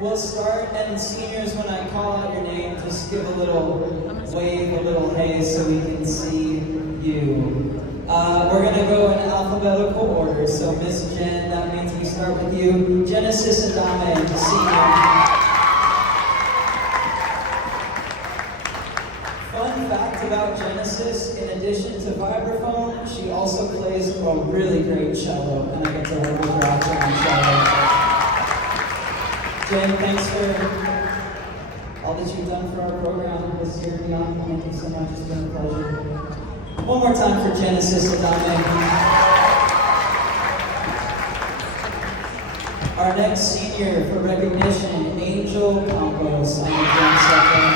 We'll start, and seniors, when I call out your name, just give a little wave, a little hey, so we can see you. We're gonna go in alphabetical order, so Miss Jen, that means we start with you. Genesis Adame, senior. Fun fact about Genesis, in addition to vibraphone, she also plays a really great cello, and I get to work with her out there on cello. Jen, thanks for all that you've done for our program this year and beyond. Thank you so much. It's been a pleasure. One more time for Genesis Adame. Our next senior for recognition, Angel Campos on the drum section.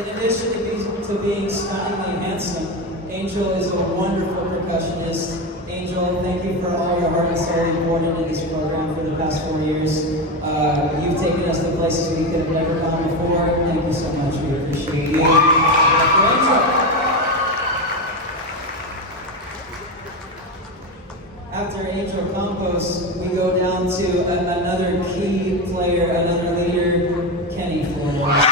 In addition to being stunningly handsome, Angel is a wonderful percussionist. Angel, thank you for all your heart and soul you poured into this program for the past 4 years. You've taken us to places we could have never gone before. Thank you so much. We appreciate you. Angel. After Angel Campos, we go down to another key player, another leader, Kenny Flores.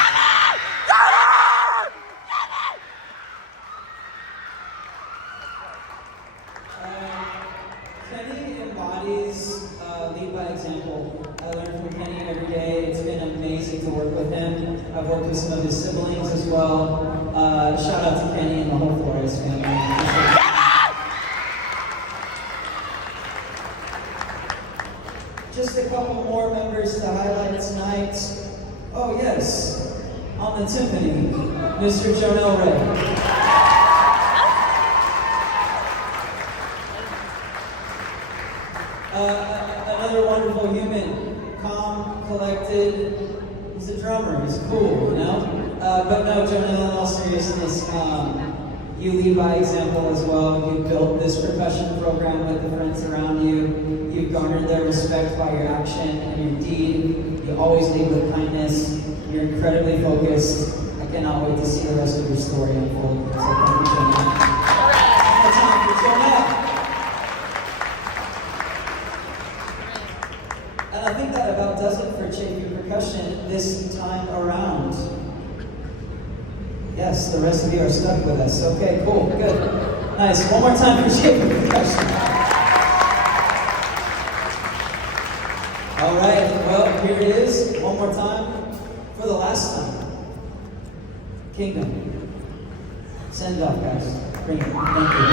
Kenny embodies lead by example. I learn from Kenny every day. It's been amazing to work with him. I've worked with some of his siblings as well. Shout out to Kenny and the whole Flores family. Just a couple more members to highlight tonight. Oh yes, on the timpani, Mr. Jonel Ray. Another wonderful human, calm, collected. He's a drummer, he's cool, you know? But no, Jonel, in all seriousness, you lead by example as well. You built this percussion program with the friends around you. You've garnered their respect by your action and your deed. You always lead with kindness. You're incredibly focused. I cannot wait to see the rest of your story unfold. So thank you, Jonel. One more time for Jonel. And I think that about does it for Chafee Percussion this time around. Yes, the rest of you are stuck with us. Okay, cool, good. Nice. One more time for Chafee Percussion. All right, well, here it is. One more time for the last time. Kingdom. Send it off, guys. Bring it. Thank you.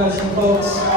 question, folks.